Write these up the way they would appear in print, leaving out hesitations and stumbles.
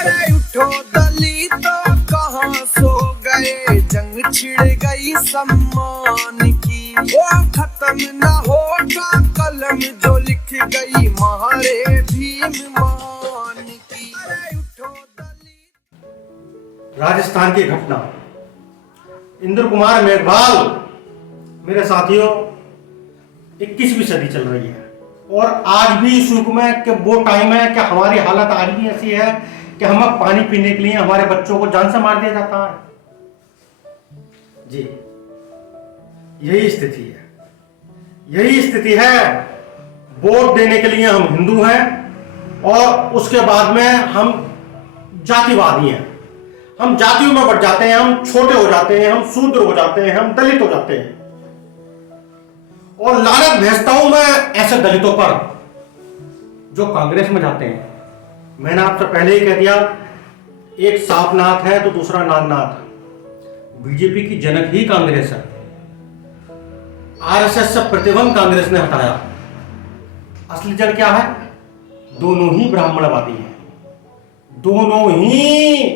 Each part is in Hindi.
अरे उठो दलितों कहाँ सो गए, जंग छिड़ गई सम्मान की, वो खत्म न होगा कलम जो लिख गई महारे भीम मान की। अरे उठो दलित। राजस्थान की घटना, इंद्र कुमार मेघवाल। मेरे साथियों, 21वीं सदी चल रही है और आज भी इस युग में कि वो टाइम है कि हमारी हालत आज भी ऐसी है कि हमें पानी पीने के लिए हमारे बच्चों को जान से मार दिया जाता है। जी, यही स्थिति है, यही स्थिति है। वोट देने के लिए हम हिंदू हैं और उसके बाद में हम जातिवादी हैं। हम जातियों में बढ़ जाते हैं, हम छोटे हो जाते हैं, हम शूद्र हो जाते हैं, हम दलित हो जाते हैं और लानत भेजता हूं मैं ऐसे दलितों पर जो कांग्रेस में जाते हैं। मैंने आपसे पहले ही कह दिया, एक सांपनाथ है तो दूसरा नागनाथ। बीजेपी की जनक ही कांग्रेस है। आरएसएस से प्रतिबंध कांग्रेस ने हटाया। असली जड़ क्या है? दोनों ही ब्राह्मणवादी हैं, दोनों ही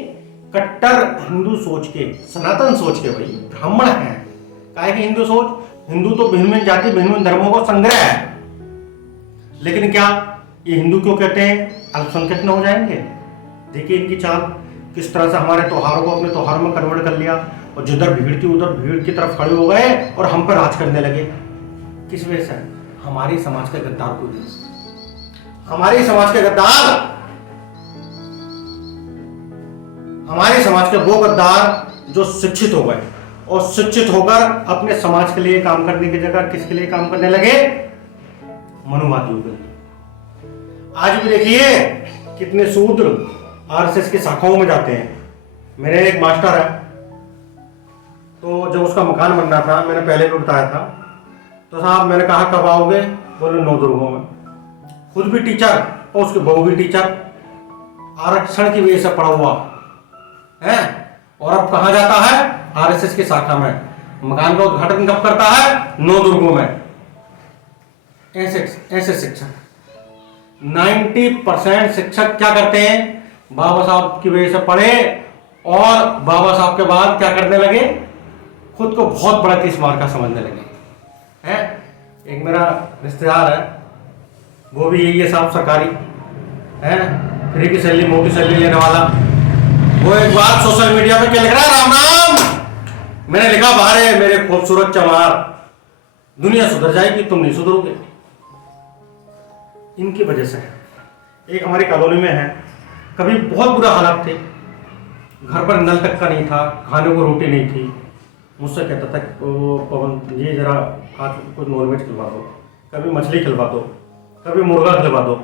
कट्टर हिंदू सोच के, सनातन सोच के भाई ब्राह्मण हैं। काहे की हिंदू सोच? हिंदू तो भिन्न भिन्न जाति भिन्न भिन्न धर्मों का संग्रह है। लेकिन क्या ये हिंदू क्यों कहते हैं? अल्पसंख्यक न हो जाएंगे? देखिए इनकी चाल, किस तरह से हमारे त्योहारों को अपने त्योहार में कन्वर्ट कर लिया और जिधर भीड़ थी उधर भीड़ की तरफ खड़े हो गए और हम पर राज करने लगे। किस वजह से? हमारी समाज के गद्दार को वजह से। हमारी समाज के गद्दार, हमारे समाज के वो गद्दार जो शिक्षित हो गए और शिक्षित होकर अपने समाज के लिए काम करने की जगह किसके लिए काम करने लगे? मनुवादियों के लिए। आज भी देखिए कितने शूद्र आरएसएस की शाखाओं में जाते हैं। मेरे एक मास्टर है, तो जब उसका मकान बनना था, मैंने पहले भी बताया था, तो साहब मैंने कहा कब आओगे? बोले 9 दुर्गों में। खुद भी टीचर और उसके बहू भी टीचर, आरक्षण की वजह से पड़ा हुआ है और अब कहां जाता है? आरएसएस की शाखा में। मकान का उद्घाटन कब करता है? 9 दुर्गों में। ऐसे शिक्षक 90% शिक्षक क्या करते हैं? बाबा साहब की वजह से पढ़े और बाबा साहब के बाद क्या करने लगे? खुद को बहुत बड़ा तीस मार का समझने लगे हैं। एक मेरा रिश्तेदार है, वो भी यही है साहब, सरकारी है, फ्री की सैलरी मोटी सैलरी लेने वाला। वो एक बार सोशल मीडिया पे क्या लिख रहा है? राम राम। मैंने लिखा, बाहर है मेरे खूबसूरत चमार, दुनिया सुधर जाएगी, तुम नहीं सुधरोगे। इनकी वजह से। एक हमारी कॉलोनी में है, कभी बहुत बुरा हालात थे, घर पर नल तक का नहीं था, खाने को रोटी नहीं थी। मुझसे कहता था पवन ये जरा आज कुछ नॉनवेज खिलवा दो, कभी मछली खिलवा दो, कभी मुर्गा खिलवा दो।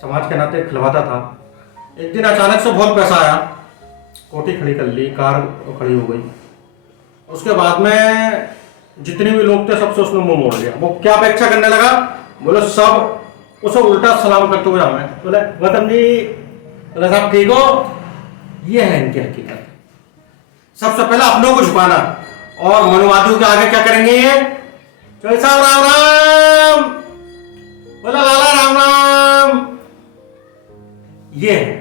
समाज के नाते खिलवाता था। एक दिन अचानक से बहुत पैसा आया, कोठी खड़ी कर ली, कार खड़ी हो गई। उसके बाद में जितने भी लोग थे सबसे उसने मुंह मोड़ लिया। वो क्या अपेक्षा करने लगा? बोले सब उसे उल्टा सलाम करते हुए हमें बोले गौतम जी, बोले साहब ठीक हो? ये है इनकी हकीकत। सबसे पहले अपनों को छुपाना और मनुवादियों के आगे क्या करेंगे? ये चौधरी साहब राम राम, बोला लाला राम राम। ये है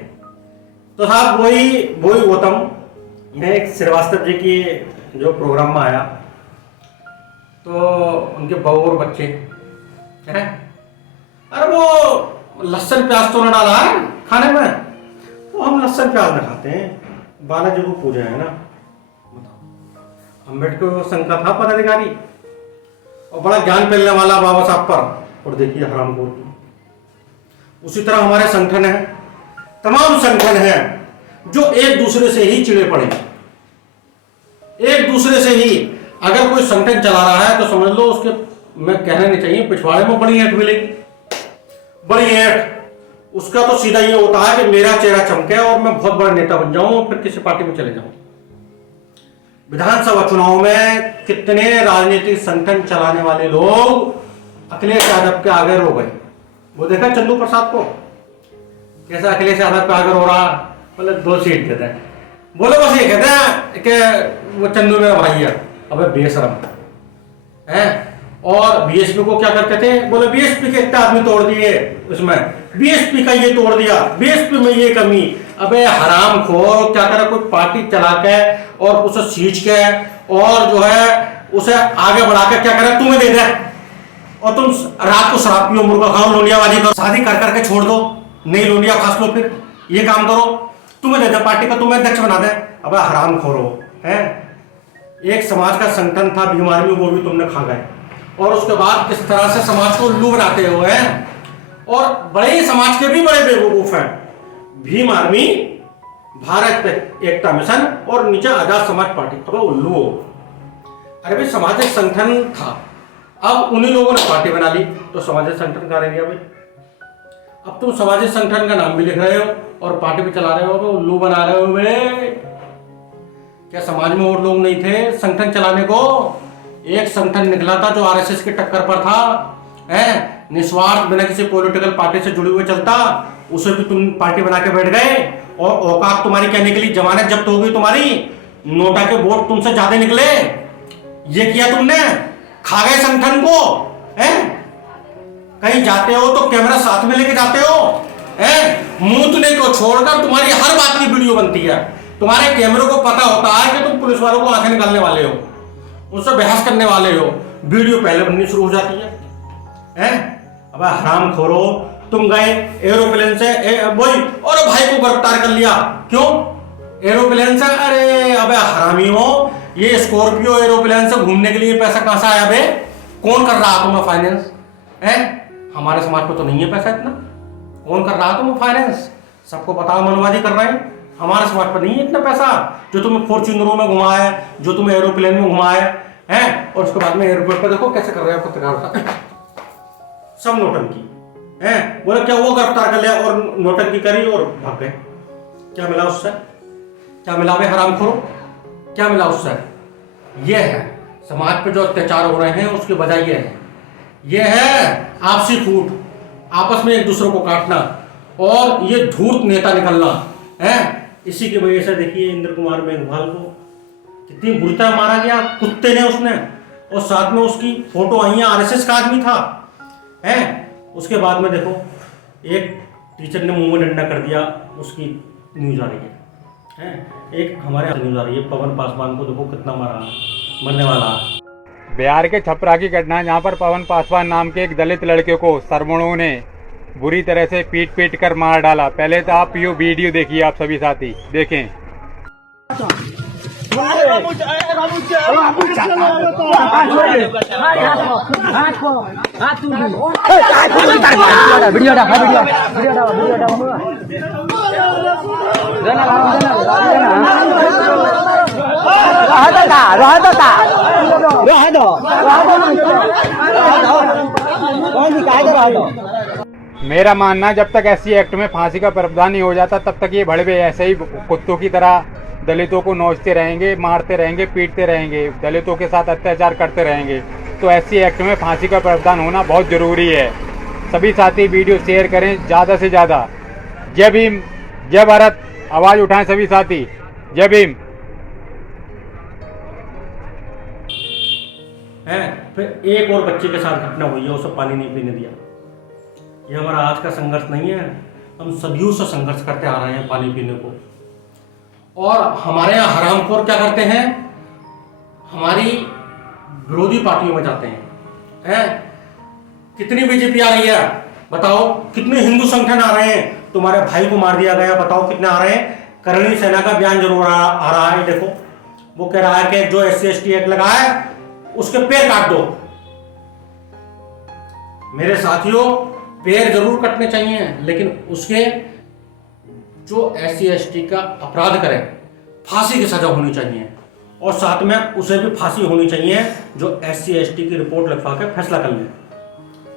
तो साहब वही गौतम। मैं एक श्रीवास्तव जी की जो प्रोग्राम में आया तो उनके बहू और बच्चे हैं, अरे वो लहसुन प्याज तो न डाला है खाने में। तो हम लहसुन प्याज न खाते हैं, बालाजी को पूजा है ना। अम्बेडकर संघ का था पदाधिकारी और बड़ा ज्ञान फैलने वाला बाबा साहब पर, और देखिए हरामखोर। उसी तरह हमारे संगठन है, तमाम संगठन हैं जो एक दूसरे से ही चिड़े पड़े। एक दूसरे से ही अगर कोई संगठन चला रहा है तो समझ लो उसके, मैं कहना नहीं चाहिए, पिछवाड़े में बड़ी ऐंठ मिलेगी, बड़ी ऐंठ। उसका तो सीधा ये होता है कि मेरा चेहरा चमके और मैं बहुत बड़ा नेता बन जाऊं और फिर किसी पार्टी में चले जाऊं। विधानसभा चुनाव में कितने राजनीतिक संगठन चलाने वाले लोग अखिलेश यादव के आगे रो गए। वो देखा चंदू प्रसाद को कैसा अखिलेश यादव के आगे रो रहा, बोले 2 सीट देते हैं। बोले बस ये कहते हैं कि वो चंदू मेरा भाई है। अबे बेशरम है, और बीएसपी को क्या करते थे, बोले बीएसपी के इतने आदमी तोड़ दिए, उसमें बीएसपी का ये तोड़ दिया, बीएसपी में ये कमी। अबे हराम खोर, क्या करे, कोई पार्टी चला के और उसे सींच के और जो है उसे आगे बढ़ा के क्या करे, तुम्हें दे दे और तुम रात को शराब पियो, मुर्गा खाओ, लोनियाबाजी करो, शादी कर करके छोड़ दो, नई लोनिया खास लो, फिर ये काम करो, तुम्हें दे दे पार्टी का, तुम्हें अध्यक्ष बना दे। अब हराम खोरो है। एक समाज का संगठन था भीम आर्मी, वो भी तुमने खा गए। और उसके बाद इस तरह से समाज को उल्लू बनाते हुए हैं। और बड़े समाज के भी बड़े बेवकूफ हैं। भीम आर्मी, भारत एकता मिशन और नीचे आजाद समाज पार्टी, अब उल्लू हो। अरे भाई सामाजिक संगठन था, अब उन्हीं लोगों ने पार्टी बना ली, तो सामाजिक संगठन का रह गया भाई। अब तुम सामाजिक संगठन का नाम भी लिख रहे हो और पार्टी भी चला रहे हो, तो उल्लू बना रहे हो भाई। क्या समाज में और लोग नहीं थे संगठन चलाने को? एक संगठन निकला था जो आरएसएस के टक्कर पर था, है, निस्वार्थ, बिना किसी पॉलिटिकल पार्टी से जुड़े हुए चलता, उसे भी तुम पार्टी बना के बैठ गए। और औकात तुम्हारी क्या निकली, जमानत जब्त हो गई तुम्हारी, नोटा के वोट तुमसे ज्यादा निकले। ये किया तुमने, खा गए संगठन को, है। कहीं जाते हो तो कैमरा साथ में लेके जाते हो, है, मूतने को छोड़कर तुम्हारी हर बात की वीडियो बनती है। तुम्हारे कैमरे को पता होता है कि तुम पुलिस वालों को आंखें निकालने वाले हो, उनसे बहस करने वाले हो, वीडियो पहले बननी शुरू हो जाती है। अब हराम खोरो, तुम गए एरोप्लेन से वही और भाई को गिरफ्तार कर लिया, क्यों? एरोप्लेन से, अरे अबे हरामी हो, ये स्कॉर्पियो एरोप्लेन से घूमने के लिए पैसा कहां से आया बे? कौन कर रहा तुम्हें फाइनेंस? है, हमारे समाज में तो नहीं है पैसा इतना, कौन कर रहा तुम्हें फाइनेंस? सबको बताओ, मनोवादी कर रहे हैं। हमारे समाज पर नहीं है इतना पैसा जो तुम्हें फॉर्च्यूनरों में घुमाए, जो तुम्हें एरोप्लेन में घुमाए, हैं। और उसके बाद में एयरपोर्ट पर देखो कैसे कर रहे हैं पत्रकार, सब नोटंकी है। बोले क्या वो गिरफ्तार कर लिया और नोटंकी करी और भाग गए। क्या मिला उससे? क्या मिला भाई हरामखोरो, क्या मिला उससे? ये है समाज पे जो अत्याचार हो रहे हैं, उसकी वजह ये है आपसी फूट, आपस में एक दूसरे को काटना और ये धूर्त नेता निकलना है। इसी की वजह से देखिए इंद्र कुमार मेघवाल को कितनी बुरी तरह मारा गया कुत्ते ने, उसने, और साथ में उसकी फोटो आई है, आरएसएस का आदमी था, है। उसके बाद में देखो एक टीचर ने मुंह में डंडा कर दिया, उसकी न्यूज आ रही है। एक हमारे न्यूज आ रही है, पवन पासवान को देखो कितना मारा, मरने वाला। बिहार के छपरा की घटना, जहां पर पवन पासवान नाम के एक दलित लड़के को सरवणों ने बुरी तरह से पीट कर मार डाला। पहले तो आप ये वीडियो देखिए, आप सभी साथी देखें। मेरा मानना, जब तक SC एक्ट में फांसी का प्रावधान नहीं हो जाता, तब तक ये भड़वे ऐसे ही कुत्तों की तरह दलितों को नोचते रहेंगे, मारते रहेंगे, पीटते रहेंगे, दलितों के साथ अत्याचार करते रहेंगे। तो SC एक्ट में फांसी का प्रावधान होना बहुत जरूरी है। सभी साथी वीडियो शेयर करें ज़्यादा से ज़्यादा। जय भीम, जय भारत, आवाज़ उठाएं सभी साथी, जय भीम। फिर एक और बच्चे के साथ घटना हुई है, उसे पानी नहीं पीने दिया। ये हमारा आज का संघर्ष नहीं है, हम सदियों से संघर्ष करते आ रहे हैं पानी पीने को। और हमारे यहाँ हरामखोर क्या करते हैं, हमारी विरोधी पार्टियों में जाते हैं। कितनी बीजेपी आ रही है बताओ, कितने हिंदू संगठन आ रहे हैं, तुम्हारे भाई को मार दिया गया, बताओ कितने आ रहे हैं। करणी सेना का बयान जरूर आ रहा है, देखो वो कह रहा है कि जो SC ST एक्ट लगा है उसके पैर काट दो। मेरे साथियों, पैर जरूर कटने चाहिए, लेकिन उसके जो SC ST का अपराध करे फांसी की सजा होनी चाहिए, और साथ में उसे भी फांसी होनी चाहिए जो SC ST की रिपोर्ट लिखवा के फैसला कर ले,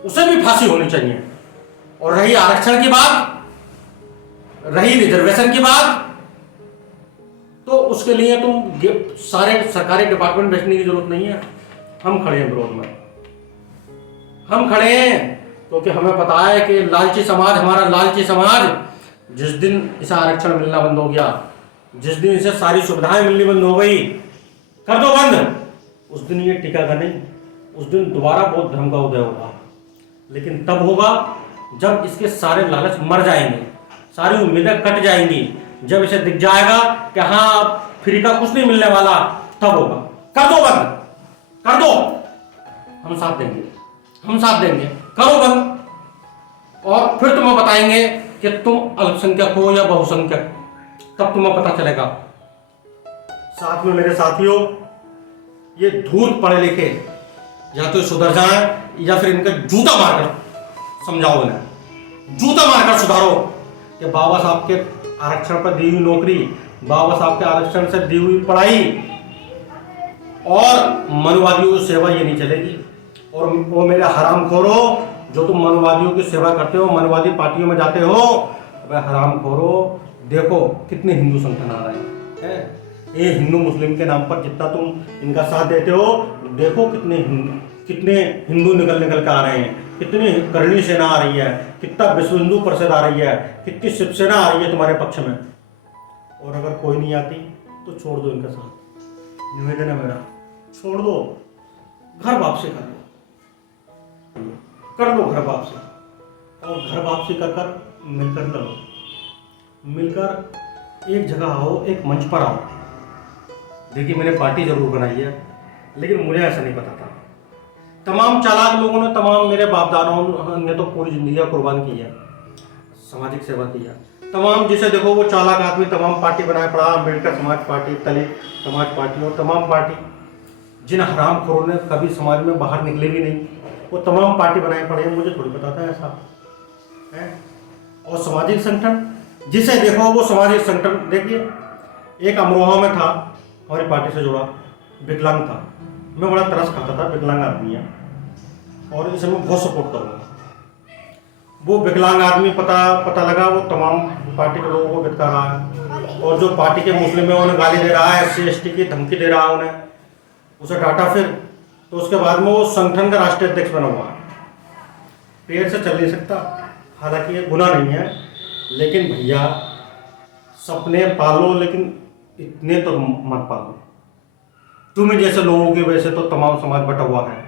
उसे भी फांसी होनी चाहिए। और रही आरक्षण की बात, रही रिजर्वेशन की बात, तो उसके लिए तुम सारे सरकारी डिपार्टमेंट भेजने की जरूरत नहीं है। हम खड़े हैं विरोध में, हम खड़े हैं क्योंकि हमें पता है कि लालची समाज, हमारा लालची समाज, जिस दिन इसे आरक्षण मिलना बंद हो गया, जिस दिन इसे सारी सुविधाएं मिलनी बंद हो गई, कर दो बंद, उस दिन ये टिकेगा नहीं। उस दिन दोबारा बौद्ध धर्म का उदय होगा, लेकिन तब होगा जब इसके सारे लालच मर जाएंगे, सारी उम्मीदें कट जाएंगी, जब इसे दिख जाएगा कि हाँ अब फ्री का कुछ नहीं मिलने वाला, तब होगा। कर दो बंद, कर दो, हम साथ देंगे, हम साथ देंगे, करो बंद, और फिर तुम्हें बताएंगे कि तुम अल्पसंख्यक हो या बहुसंख्यक, तब तुम्हें पता चलेगा। साथ में मेरे साथियों, ये धूर्त पढ़े लिखे या तो सुधर जाए या फिर इनका जूता मारकर समझाओ, इन्हें जूता मारकर सुधारो कि बाबा साहब के आरक्षण पर दी हुई नौकरी, बाबा साहब के आरक्षण से दी हुई पढ़ाई और मनुवादियों की सेवा ये नहीं चलेगी। और वो मेरे हरामखोरो, जो तुम मनुवादियों की सेवा करते हो, मनुवादी पार्टियों में जाते हो, वह हरामखोरो, देखो कितने हिंदू संगठन आ रहे हैं। ये हिंदू मुस्लिम के नाम पर जितना तुम इनका साथ देते हो, देखो कितने हिंदू निकल के आ रहे हैं, कितनी करणी सेना आ रही है, कितना विश्व हिंदू परिषद आ रही है, कितनी शिवसेना आ रही है तुम्हारे पक्ष में। और अगर कोई नहीं आती तो छोड़ दो इनका साथ, निवेदन है मेरा, छोड़ दो, घर वापसी कर लो घर वापसी, और घर वापसी कर मिलकर लड़ो, मिलकर एक जगह आओ, एक मंच पर आओ। देखिए मैंने पार्टी जरूर बनाई है, लेकिन मुझे ऐसा नहीं पता था। तमाम चालाक लोगों ने, तमाम मेरे बाप दादाओं ने तो पूरी जिंदगी कुर्बान की है, सामाजिक सेवा की है। तमाम जिसे देखो वो चालाक आदमी तमाम पार्टी बनाए पड़ा, अम्बेडकर समाज पार्टी, दलित समाज पार्टी और तमाम पार्टी, जिन हरामखोरों ने कभी समाज में बाहर निकले भी नहीं, वो तमाम पार्टी बनाए पड़े हैं। मुझे थोड़ी पता था ऐसा है। और सामाजिक संगठन जिसे देखो वो सामाजिक संगठन, देखिए एक अमरोहा में था हमारी पार्टी से जुड़ा, विकलांग था, मैं बड़ा तरस खाता था, विकलांग आदमी है और इसे मैं बहुत सपोर्ट करूँगा। वो विकलांग आदमी पता लगा वो तमाम पार्टी के लोगों को भिड़का रहा है, और जो पार्टी के मुस्लिम है उन्हें गाली दे रहा है, SC ST की धमकी दे रहा है उन्हें, उसे डांटा। फिर तो उसके बाद में वो संगठन का राष्ट्रीय अध्यक्ष बना हुआ है। पैर से चल नहीं सकता, हालांकि ये गुनाह नहीं है, लेकिन भैया सपने पालो, लेकिन इतने तो मत पालो। तुम्हें जैसे लोगों की वजह से तो तमाम समाज बटा हुआ है।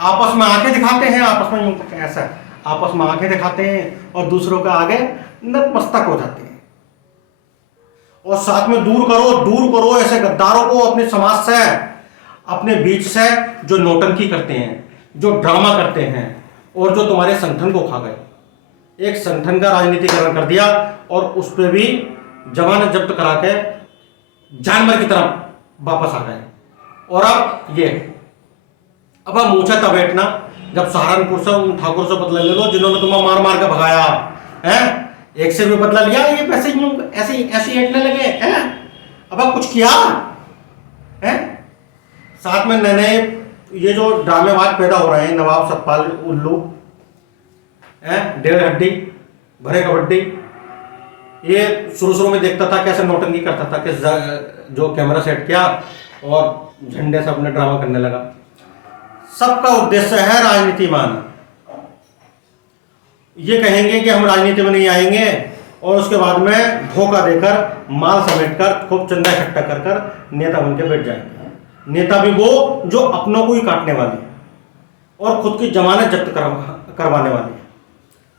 आपस में आंखें दिखाते हैं, आपस में यूं ऐसा है, आपस में आंखें दिखाते हैं और दूसरों के आगे नतमस्तक हो जाते हैं। और साथ में दूर करो ऐसे गद्दारों को अपने समाज से, अपने बीच से, जो नौटंकी करते हैं, जो ड्रामा करते हैं और जो तुम्हारे संगठन को खा गए। एक संगठन का राजनीतिकरण कर दिया और उस पर भी जमानत जब्त करा के जानवर की तरह वापस आ गए। और अब मूछा तब बैठना जब सहारनपुर से उन ठाकुर से बदला ले लो जिन्होंने तुम्हें मार मार के भगाया है। एक से भी बदला लिया, ये पैसे ऐसे हेटने लगे हैं। अब कुछ किया है? साथ में नए ये जो ड्रामेबाज पैदा हो रहे हैं, नवाब सतपाल उल्लू, डेढ़ हड्डी भरे कबड्डी, ये शुरू में देखता था कैसे नौटंकी करता था, कि जो कैमरा सेट किया और झंडे से अपने ड्रामा करने लगा। सबका उद्देश्य है राजनीति माना। ये कहेंगे कि हम राजनीति में नहीं आएंगे और उसके बाद में धोखा देकर, माल समेटकर, खूब चंदा इकट्ठा कर नेता बन के बैठ जाएंगे। नेता भी वो जो अपनों को ही काटने वाले और खुद की जमानत जब्त करवाने वाले।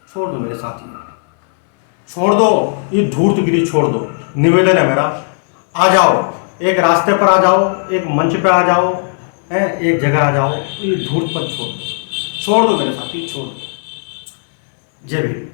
छोड़ दो मेरे साथी, छोड़ दो ये धूर्तगिरी, छोड़ दो। निवेदन है मेरा, आ जाओ, एक रास्ते पर आ जाओ, एक मंच पे आ जाओ, एक जगह आ जाओ, ये धूर्त पर छोड़ दो मेरे साथी, छोड़ दो। जय भीम।